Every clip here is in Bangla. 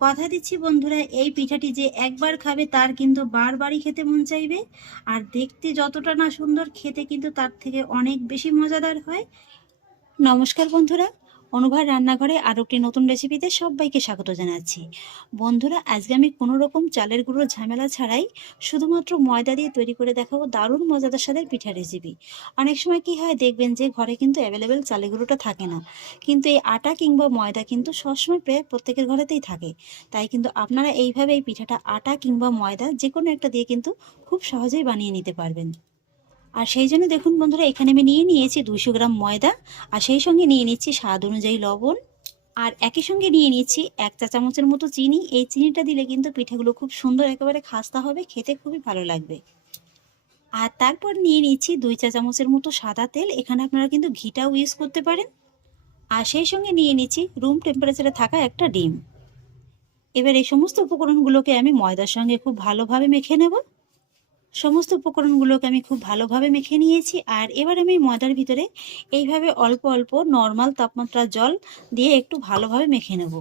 কথা দিচ্ছি বন্ধুরা, এই পিঠাটি যে একবার খাবে তার কিন্তু বারবারই খেতে মন চাইবে। আর দেখতে যতটা না সুন্দর, খেতে কিন্তু তার থেকে অনেক বেশি মজাদার হয়। নমস্কার বন্ধুরা, অনুভার রান্নাঘরে আরও একটি নতুন রেসিপিতে সবাইকে স্বাগত জানাচ্ছি। বন্ধুরা, আজকে আমি কোনো রকম চালের গুঁড়োর ঝামেলা ছাড়াই শুধুমাত্র ময়দা দিয়ে তৈরি করে দেখাবো দারুণ মজাদার স্বাদের পিঠা রেসিপি। অনেক সময় কি হয় দেখবেন যে ঘরে কিন্তু অ্যাভেলেবেল চালের গুঁড়োটা থাকে না, কিন্তু এই আটা কিংবা ময়দা কিন্তু সবসময় প্রায় প্রত্যেকের ঘরেতেই থাকে। তাই কিন্তু আপনারা এইভাবে এই পিঠাটা আটা কিংবা ময়দা যে কোনো একটা দিয়ে কিন্তু খুব সহজেই বানিয়ে নিতে পারবেন। আর সেই জন্য দেখুন বন্ধুরা, এখানে আমি নিয়ে নিয়েছি 200 গ্রাম ময়দা, আর সেই সঙ্গে নিয়ে নিচ্ছি স্বাদ অনুযায়ী লবণ, আর একই সঙ্গে নিয়ে নিচ্ছি 1 চা চামচের মতো চিনি। এই চিনিটা দিলে কিন্তু পিঠাগুলো খুব সুন্দর একেবারে খাস্তা হবে, খেতে খুবই ভালো লাগবে। আর তারপর নিয়ে নিচ্ছি 2 চা চামচের মতো সাদা তেল, এখানে আপনারা কিন্তু ঘিটাও ইউজ করতে পারেন। আর সেই সঙ্গে নিয়ে নিচ্ছি রুম টেম্পারেচারে থাকা একটা ডিম। এবার এই সমস্ত উপকরণগুলোকে আমি ময়দার সঙ্গে খুব ভালোভাবে মেখে নেব। সমস্ত উপকরণগুলোকে আমি খুব ভালোভাবে মেখে নিয়েছি। আর এবার আমি ময়দার ভিতরে এইভাবে অল্প অল্প নর্মাল তাপমাত্রার জল দিয়ে একটু ভালোভাবে মেখে নেব।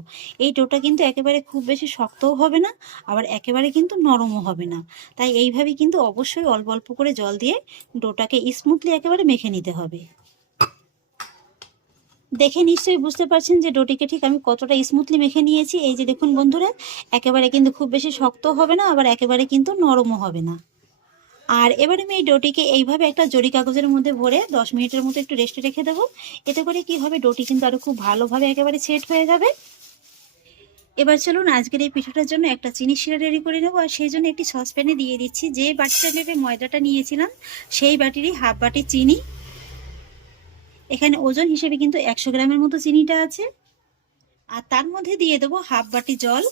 এই ডোটা কিন্তু একেবারে খুব বেশি শক্তও হবে না, আবার একেবারে কিন্তু নরমও হবে না। তাই এইভাবে কিন্তু অবশ্যই অল্প অল্প করে জল দিয়ে ডোটাকে স্মুথলি একেবারে মেখে নিতে হবে। দেখে নিশ্চয়ই বুঝতে পারছেন যে ডোটিকে ঠিক আমি কতটা স্মুথলি মেখে নিয়েছি। এই যে দেখুন বন্ধুরা, একেবারে কিন্তু খুব বেশি শক্তও হবে না, আবার একেবারে কিন্তু নরমও হবে না। আর এবার আমি এই ডোটিকে এইভাবে একটা জরি কাগজের মধ্যে ভরে 10 মিনিটের মতো একটু রেস্টে রেখে দেবো। এতে করে কি হবে, ডোটি কিন্তু আরো খুব ভালোভাবে একেবারে সেট হয়ে যাবে। এবার চলুন আজকের এই পিঠাটার জন্য একটা চিনি শিরা রেডি করে নেবো। আর সেই জন্য একটি সসপ্যানে দিয়ে দিচ্ছি যে বাটিটা মেপে ময়দাটা নিয়েছিলাম সেই বাটিরই হাফ বাটি চিনি। এখানে ওজন হিসেবে কিন্তু 100 গ্রামের মতো চিনিটা আছে। আর তার মধ্যে দিয়ে দেবো হাফ বাটি জল।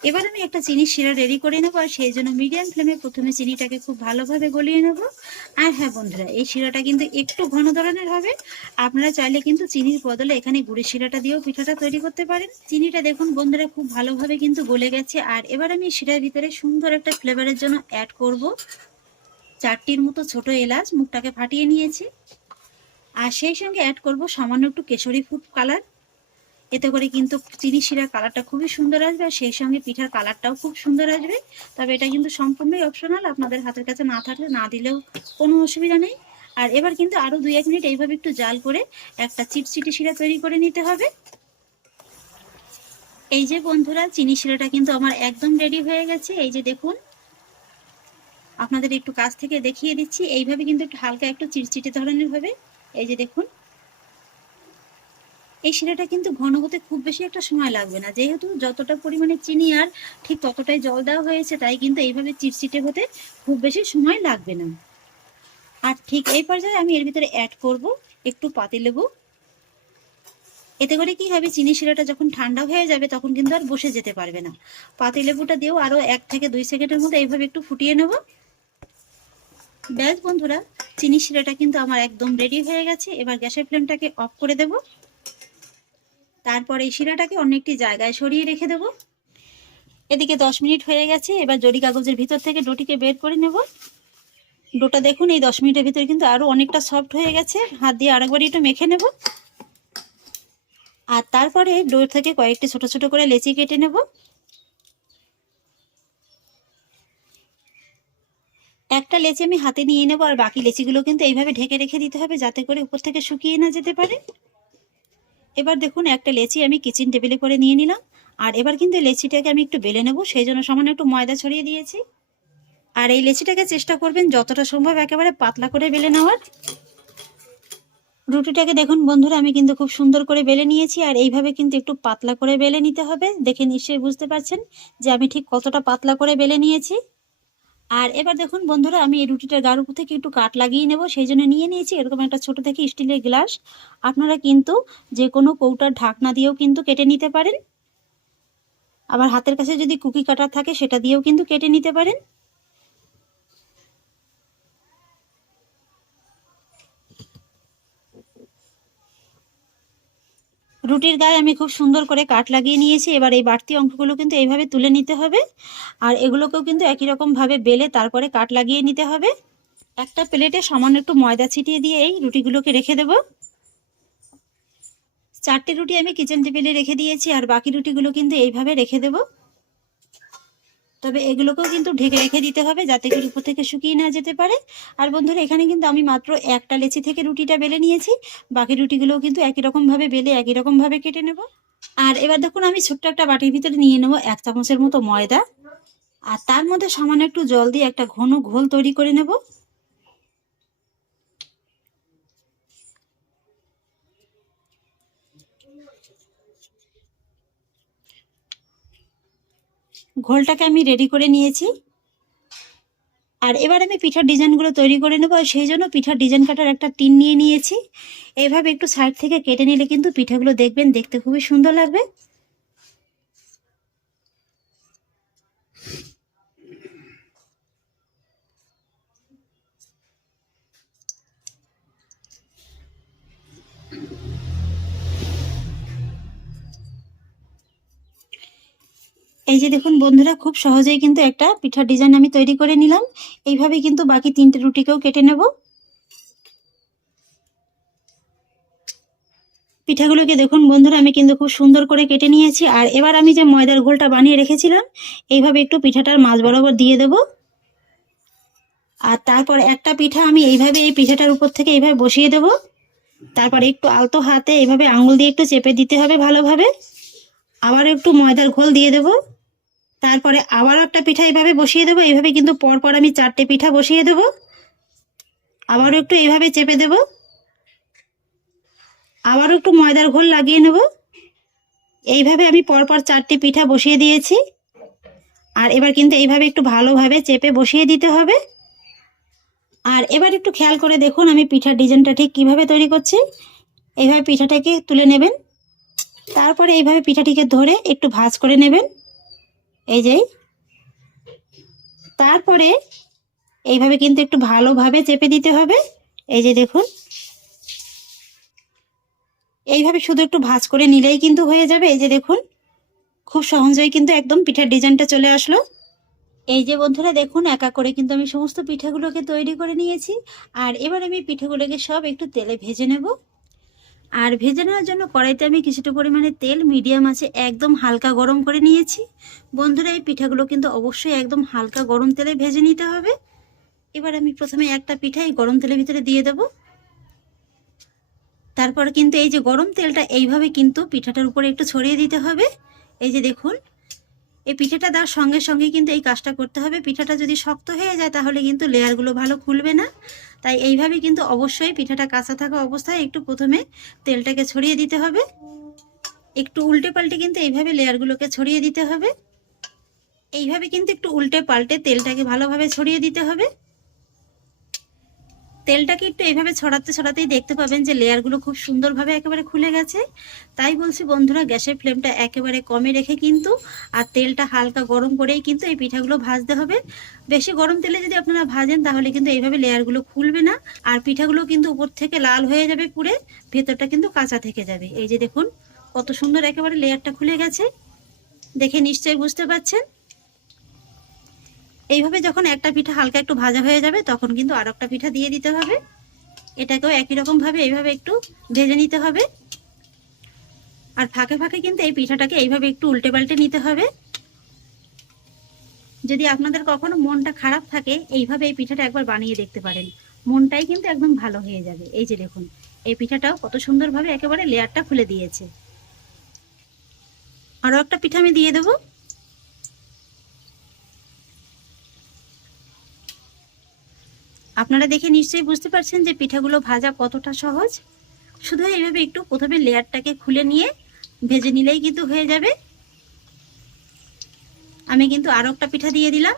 এবার আমি একটা চিনির শিরা রেডি করে নেবো, আর সেই জন্য মিডিয়াম ফ্লেমে প্রথমে চিনিটাকে খুব ভালোভাবে গলিয়ে নেব। আর হ্যাঁ বন্ধুরা, এই শিরাটা কিন্তু একটু ঘন ধরনের হবে। আপনারা চাইলে কিন্তু চিনির বদলে এখানে গুড়ের শিরাটা দিয়েও পিঠাটা তৈরি করতে পারেন। চিনিটা দেখুন বন্ধুরা খুব ভালোভাবে কিন্তু গলে গেছে। আর এবার আমি শিরার ভিতরে সুন্দর একটা ফ্লেভারের জন্য অ্যাড করব 4টির মতো ছোট এলাচ, মুখটাকে ফাটিয়ে নিয়েছি। আর সেই সঙ্গে অ্যাড করব সামান্য একটু কেশরি ফুড কালার। এতে করে কিন্তু চিনি শিরার কালারটা খুবই সুন্দর আসবে, আর সেই সঙ্গে পিঠার কালারটাও খুব সুন্দর আসবে। তবে এটা কিন্তু সম্পূর্ণই অপশনাল, আপনাদের হাতের কাছে না থাকলে না দিলেও কোনো অসুবিধা নেই। আর এবার কিন্তু আরও 2-1 মিনিট এইভাবে একটু জাল করে একটা চিটচিটে শিরা তৈরি করে নিতে হবে। এই যে বন্ধুরা, চিনি শিরাটা কিন্তু আমার একদম রেডি হয়ে গেছে। এই যে দেখুন, আপনাদের একটু কাছ থেকে দেখিয়ে দিচ্ছি। এইভাবে কিন্তু একটু হালকা একটু চিটচিটে ধরনের হবে। এই যে দেখুন, এই শিরাটা কিন্তু ঘন হতে খুব বেশি একটা সময় লাগবে না, যেহেতু যতটা পরিমাণে চিনি আর ঠিক ততটাই জল দেওয়া হয়েছে, তাই কিন্তু এইভাবে চিটচিটে হতে খুব বেশি সময় লাগবে না। আর ঠিক এই পর্যায়ে আমি এর ভিতরে অ্যাড করব একটু পাতিলেবু। এতে করে কি হবে, চিনি শিরাটা যখন ঠান্ডা হয়ে যাবে তখন কিন্তু আর বসে যেতে পারবে না। পাতিলেবুটা দিয়েও আরো 1 থেকে 2 সেকেন্ডের মধ্যে এইভাবে একটু ফুটিয়ে নেব। ব্যাস বন্ধুরা, চিনি শিরাটা কিন্তু আমার একদম রেডি হয়ে গেছে। এবার গ্যাসের ফ্লেমটাকে অফ করে দেব। তারপর এই শিরাটাকে অন্য একটি জায়গায় সরিয়ে রেখে দেব। এদিকে 10 মিনিট হয়ে গেছে। এবার জরি কাগজের ভিতর থেকে ডোটিকে বের করে নেব। ডোটা দেখুন এই 10 মিনিটের ভিতরে কিন্তু আরো অনেকটা সফট হয়ে গেছে। হাত দিয়ে আরেকবার একটু মেখে নেব। আর তারপরে ডো থেকে কয়েকটি ছোট ছোট করে লেচি কেটে নেব। একটা লেচি আমি হাতে নিয়ে নেব, আর বাকি লেচিগুলো কিন্তু এইভাবে ঢেকে রেখে দিতে হবে, যাতে করে উপর থেকে শুকিয়ে না যেতে পারে। এবার দেখুন, একটা লেচি আমি কিচেন টেবিলে করে নিয়ে নিলাম। আর এবার কিন্তু লেচিটাকে আমি একটু বেলে নেব, সেই জন্য সামান্য একটু ময়দা ছড়িয়ে দিয়েছি। আর এই লেচিটাকে চেষ্টা করবেন যতটা সম্ভব একেবারে পাতলা করে বেলে নেওয়ার। রুটিটাকে দেখুন বন্ধুরা, আমি কিন্তু খুব সুন্দর করে বেলে নিয়েছি। আর এইভাবে কিন্তু একটু পাতলা করে বেলে নিতে হবে। দেখে নিশ্চয়ই বুঝতে পারছেন যে আমি ঠিক কতটা পাতলা করে বেলে নিয়েছি। আর এবার দেখুন বন্ধুরা, আমি এই রুটিটার গাঢ় উপর থেকে একটু কাট লাগিয়ে নেব, সেই জন্য নিয়ে নিয়েছি এরকম একটা ছোট থেকে স্টিলের গ্লাস। আপনারা কিন্তু যে কোনো কৌটার ঢাকনা দিয়েও কিন্তু কেটে নিতে পারেন। আবার হাতের কাছে যদি কুকি কাটার থাকে সেটা দিয়েও কিন্তু কেটে নিতে পারেন। রুটির গায়ে আমি খুব সুন্দর করে কাট লাগিয়ে নিয়েছি। এবার এই বাড়তি অংশগুলো কিন্তু এইভাবে তুলে নিতে হবে। আর এগুলোকেও কিন্তু একই রকম ভাবে বেলে তারপরে কাট লাগিয়ে নিতে হবে। একটা প্লেটে সামান্য একটু ময়দা ছিটিয়ে দিয়ে এই রুটিগুলোকে রেখে দেব। 4টে রুটি আমি কিচেন টেবিলে রেখে দিয়েছি, আর বাকি রুটিগুলো কিন্তু এইভাবে রেখে দেব। তবে এগুলোকেও কিন্তু ঢেকে রেখে দিতে হবে যাতে করে উপর থেকে শুকিয়ে না যেতে পারে। আর বন্ধুরা, এখানে কিন্তু আমি মাত্র একটা লেচি থেকে রুটিটা বেলে নিয়েছি, বাকি রুটিগুলোও কিন্তু একই রকম ভাবে বেলে একই রকম ভাবে কেটে নেব। আর এবার দেখুন, আমি ছোট্ট একটা বাটির ভিতরে নিয়ে নেব 1 চামচের মতো ময়দা, আর তার মধ্যে সামান্য একটু জল দিয়ে একটা ঘন ঘোল তৈরি করে নেব। ঘোলটাকে আমি রেডি করে নিয়েছি। আর এবার আমি পিঠার ডিজাইনগুলো তৈরি করে নেব, আর সেই জন্য পিঠার ডিজাইন কাটার একটা টিন নিয়ে নিয়েছি। এইভাবে একটু সাইড থেকে কেটে নিলে কিন্তু পিঠাগুলো দেখবেন দেখতে খুবই সুন্দর লাগবে। এই যে দেখুন বন্ধুরা, খুব সহজেই কিন্তু একটা পিঠার ডিজাইন আমি তৈরি করে নিলাম। এইভাবে কিন্তু বাকি 3টে রুটিকেও কেটে নেব। পিঠাগুলোকে দেখুন বন্ধুরা, আমি কিন্তু খুব সুন্দর করে কেটে নিয়েছি। আর এবার আমি যে ময়দার ঘোলটা বানিয়ে রেখেছিলাম, এইভাবে একটু পিঠাটার মাঝ বরাবর দিয়ে দেব। আর তারপর একটা পিঠা আমি এইভাবে এই পিঠাটার উপর থেকে এইভাবে বসিয়ে দেব। তারপরে একটু আলতো হাতে এইভাবে আঙুল দিয়ে একটু চেপে দিতে হবে ভালোভাবে। আবার একটু ময়দার ঘোল দিয়ে দেব। তারপরে আবার একটা পিঠা এইভাবে বসিয়ে দেবো। এইভাবে কিন্তু পরপর আমি 4টে পিঠা বসিয়ে দেব। আবারও একটু এইভাবে চেপে দেব। আবারও একটু ময়দার ঘোল লাগিয়ে নেব। এইভাবে আমি পরপর 4টে পিঠা বসিয়ে দিয়েছি। আর এবার কিন্তু এইভাবে একটু ভালোভাবে চেপে বসিয়ে দিতে হবে। আর এবার একটু খেয়াল করে দেখুন আমি পিঠার ডিজাইনটা ঠিক কিভাবে তৈরি করছি। এইভাবে পিঠাটাকে তুলে নেবেন, তারপরে এইভাবে পিঠাটিকে ধরে একটু ভাঁজ করে নেবেন, এই যে। তারপরে এইভাবে কিন্তু একটু ভালোভাবে চেপে দিতে হবে, এই যে দেখুন। এইভাবে শুধু একটু ভাঁজ করে নিলেই কিন্তু হয়ে যাবে। এই যে দেখুন, খুব সহজেই কিন্তু একদম পিঠার ডিজাইনটা চলে আসলো। এই যে বন্ধুরা দেখুন, একা করে কিন্তু আমি সমস্ত পিঠাগুলোকে তৈরি করে নিয়েছি। আর এবার আমি পিঠাগুলোকে সব একটু তেলে ভেজে নেব। আর ভেজে নেওয়ার জন্য কড়াইতে আমি কিছুটা পরিমাণে তেল মিডিয়াম আছে একদম হালকা গরম করে নিয়েছি। বন্ধুরা, এই পিঠাগুলো কিন্তু অবশ্যই একদম হালকা গরম তেলে ভেজে নিতে হবে। এবার আমি প্রথমে একটা পিঠাই গরম তেলের ভিতরে দিয়ে দেব। তারপর কিন্তু এই যে গরম তেলটা এইভাবে কিন্তু পিঠাটার উপরে একটু ছড়িয়ে দিতে হবে। এই যে দেখুন, এই পিঠাটা দেওয়ার সঙ্গে সঙ্গে কিন্তু এই কাজটা করতে হবে। পিঠাটা যদি শক্ত হয়ে যায় তাহলে কিন্তু লেয়ারগুলো ভালো খুলবে না। তাই এইভাবে কিন্তু অবশ্যই পিঠাটা কাঁচা থাকা অবস্থায় একটু প্রথমে তেলটাকে ছড়িয়ে দিতে হবে। একটু উল্টে পাল্টে কিন্তু এইভাবে লেয়ারগুলোকে ছড়িয়ে দিতে হবে। এইভাবে কিন্তু একটু উল্টে পাল্টে তেলটাকে ভালোভাবে ছড়িয়ে দিতে হবে। তেলটাকে একটু এইভাবে ছড়াতে ছড়াতেই দেখতে পাবেন যে লেয়ারগুলো খুব সুন্দরভাবে একেবারে খুলে গেছে। তাই বলছি বন্ধুরা, গ্যাসের ফ্লেমটা একেবারে কমে রেখে কিন্তু আর তেলটা হালকা গরম করেই কিন্তু এই পিঠাগুলো ভাজতে হবে। বেশি গরম তেলে যদি আপনারা ভাজেন তাহলে কিন্তু এইভাবে লেয়ারগুলো খুলবে না, আর পিঠাগুলো কিন্তু উপর থেকে লাল হয়ে যাবে পুড়ে, ভেতরটা কিন্তু কাঁচা থেকে যাবে। এই যে দেখুন কত সুন্দর একেবারে লেয়ারটা খুলে গেছে, দেখে নিশ্চয়ই বুঝতে পারছেন। এইভাবে যখন একটা পিঠা হালকা একটু ভাজা হয়ে যাবে তখন কিন্তু আর একটা পিঠা দিয়ে দিতে হবে। এটাকেও একই রকম ভাবে এইভাবে একটু ভেজে নিতে হবে। আর ফাঁকে ফাঁকে কিন্তু এই পিঠাটাকে এইভাবে একটু উল্টে পাল্টে নিতে হবে। যদি আপনাদের কখনো মনটা খারাপ থাকে এইভাবে এই পিঠাটা একবার বানিয়ে দেখতে পারেন, মনটাই কিন্তু একদম ভালো হয়ে যাবে। এই যে দেখুন, এই পিঠাটাও কত সুন্দরভাবে একেবারে লেয়ারটা খুলে দিয়েছে। আরও একটা পিঠা আমি দিয়ে দেবো। আপনারা দেখে নিশ্চয়ই বুঝতে পারছেন যে পিঠাগুলো ভাজা কতটা সহজ। শুধু এইভাবে একটু প্রথমে লেয়ারটাকে খুলে নিয়ে ভেজে নিলেই কিন্তু হয়ে যাবে। আমি কিন্তু আরও একটা পিঠা দিয়ে দিলাম।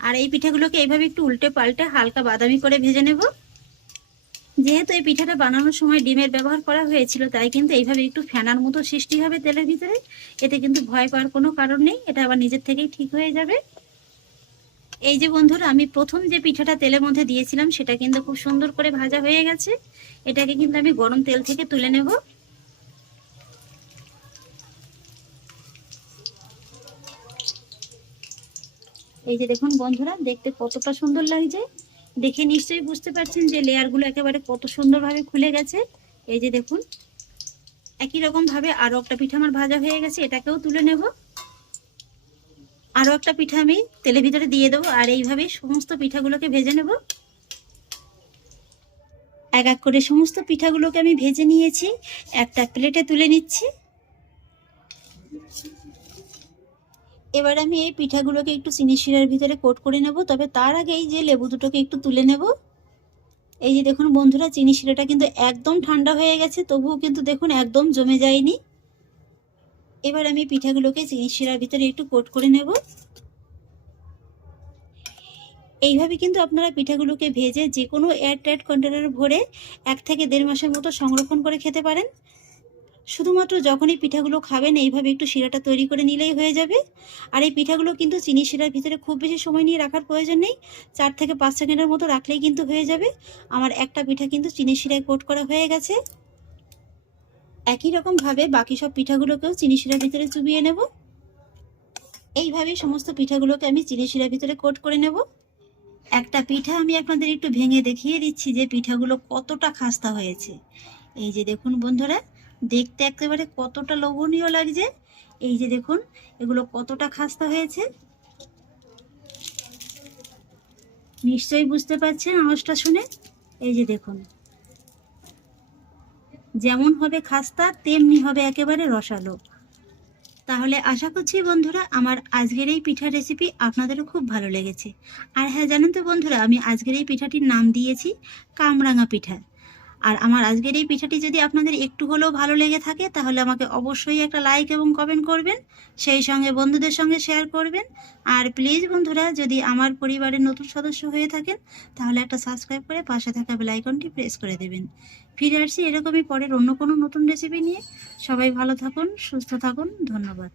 আর এই পিঠাগুলোকে এইভাবে একটু উল্টে পাল্টে হালকা বাদামি করে ভেজে নেব। যেহেতু এই পিঠাটা বানানোর সময় ডিমের ব্যবহার করা হয়েছিল তাই কিন্তু এইভাবে একটু ফেনার মতো সৃষ্টি হবে তেলের ভিতরে। এতে কিন্তু ভয় পাওয়ার কোনো কারণ নেই, এটা আবার নিজের থেকেই ঠিক হয়ে যাবে। এই যে বন্ধুরা, আমি প্রথম যে পিঠাটা তেলের মধ্যে দিয়েছিলাম সেটা কিন্তু খুব সুন্দর করে ভাজা হয়ে গেছে। এটাকে কিন্তু আমি গরম তেল থেকে তুলে নেব। এই যে দেখুন বন্ধুরা, দেখতে কতটা সুন্দর লাগছে, দেখে নিশ্চয়ই বুঝতে পারছেন যে লেয়ারগুলো একেবারে কত সুন্দরভাবে খুলে গেছে। এই যে দেখুন, একই রকম ভাবে আরো একটা পিঠা আমার ভাজা হয়ে গেছে, এটাকেও তুলে নেব। আরো একটা পিঠা আমি তেলের ভিতরে দিয়ে দেবো, আর এইভাবে সমস্ত পিঠাগুলোকে ভেজে নেব। এক এক করে সমস্ত পিঠাগুলোকে আমি ভেজে নিয়েছি, একটা প্লেটে তুলে নিচ্ছি। এবার আমি এই পিঠাগুলোকে একটু চিনি শিরার ভিতরে কোট করে নেব, তবে তার আগে এই যে লেবু দুটোকে একটু তুলে নেব। এই যে দেখুন বন্ধুরা, চিনি শিরাটা কিন্তু একদম ঠান্ডা হয়ে গেছে, তবুও কিন্তু দেখুন একদম জমে যায়নি। এবার আমি পিঠাগুলোকে চিনি শিরার ভিতরে একটু কোট করে নেব। এইভাবে কিন্তু আপনারা পিঠাগুলোকে ভেজে যে কোনো এয়ারটাইট কন্টেনারে ভরে 1 থেকে 1.5 মাসের মতো সংরক্ষণ করে খেতে পারেন। শুধুমাত্র যখনই পিঠাগুলো খাবেন এইভাবে একটু শিরাটা তৈরি করে নিলেই হয়ে যাবে। আর এই পিঠাগুলো কিন্তু চিনি শিরার ভিতরে খুব বেশি সময় নিয়ে রাখার প্রয়োজন নেই, 4 থেকে 5 সেকেন্ডের মতো রাখলেই কিন্তু হয়ে যাবে। আমার একটা পিঠা কিন্তু চিনি শিরায় কোট করা হয়ে গেছে। একই রকম ভাবে বাকি সব পিঠাগুলোকেও চিনি শিরার ভিতরে চুবিয়ে নেব। এইভাবে সমস্ত পিঠাগুলোকে আমি চিনি শিরার ভিতরে কোট করে নেব। একটা পিঠা আমি আপনাদের একটু ভেঙে দেখিয়ে দিচ্ছি যে পিঠাগুলো কতটা খাস্তা হয়েছে। এই যে দেখুন বন্ধুরা, দেখতে একেবারে কতটা লোভনীয় লাগছে। এই যে দেখুন এগুলো কতটা খাস্তা হয়েছে, নিশ্চয়ই বুঝতে পারছেন আওয়াজটা শুনে। এই যে দেখুন, যেমন হবে খাস্তা তেমনি হবে একেবারে রসালো। তাহলে আশা করছি বন্ধুরা আমার আজকের এই পিঠার রেসিপি আপনাদেরও খুব ভালো লেগেছে। আর হ্যাঁ জানেন তো বন্ধুরা, আমি আজকের এই পিঠাটির নাম দিয়েছি কামরাঙা পিঠা। আর আমার আজকের এই পিঠাটি যদি আপনাদের একটু হলেও ভালো লেগে থাকে তাহলে আমাকে অবশ্যই একটা লাইক এবং কমেন্ট করবেন, সেই সঙ্গে বন্ধুদের সঙ্গে শেয়ার করবেন। আর প্লিজ বন্ধুরা, যদি আমার পরিবারের নতুন সদস্য হয়ে থাকেন তাহলে একটা সাবস্ক্রাইব করে পাশে থাকা বেল আইকনটি প্রেস করে দেবেন। ফিরে আসছি এরকমই পরের অন্য কোনো নতুন রেসিপি নিয়ে। সবাই ভালো থাকুন, সুস্থ থাকুন, ধন্যবাদ।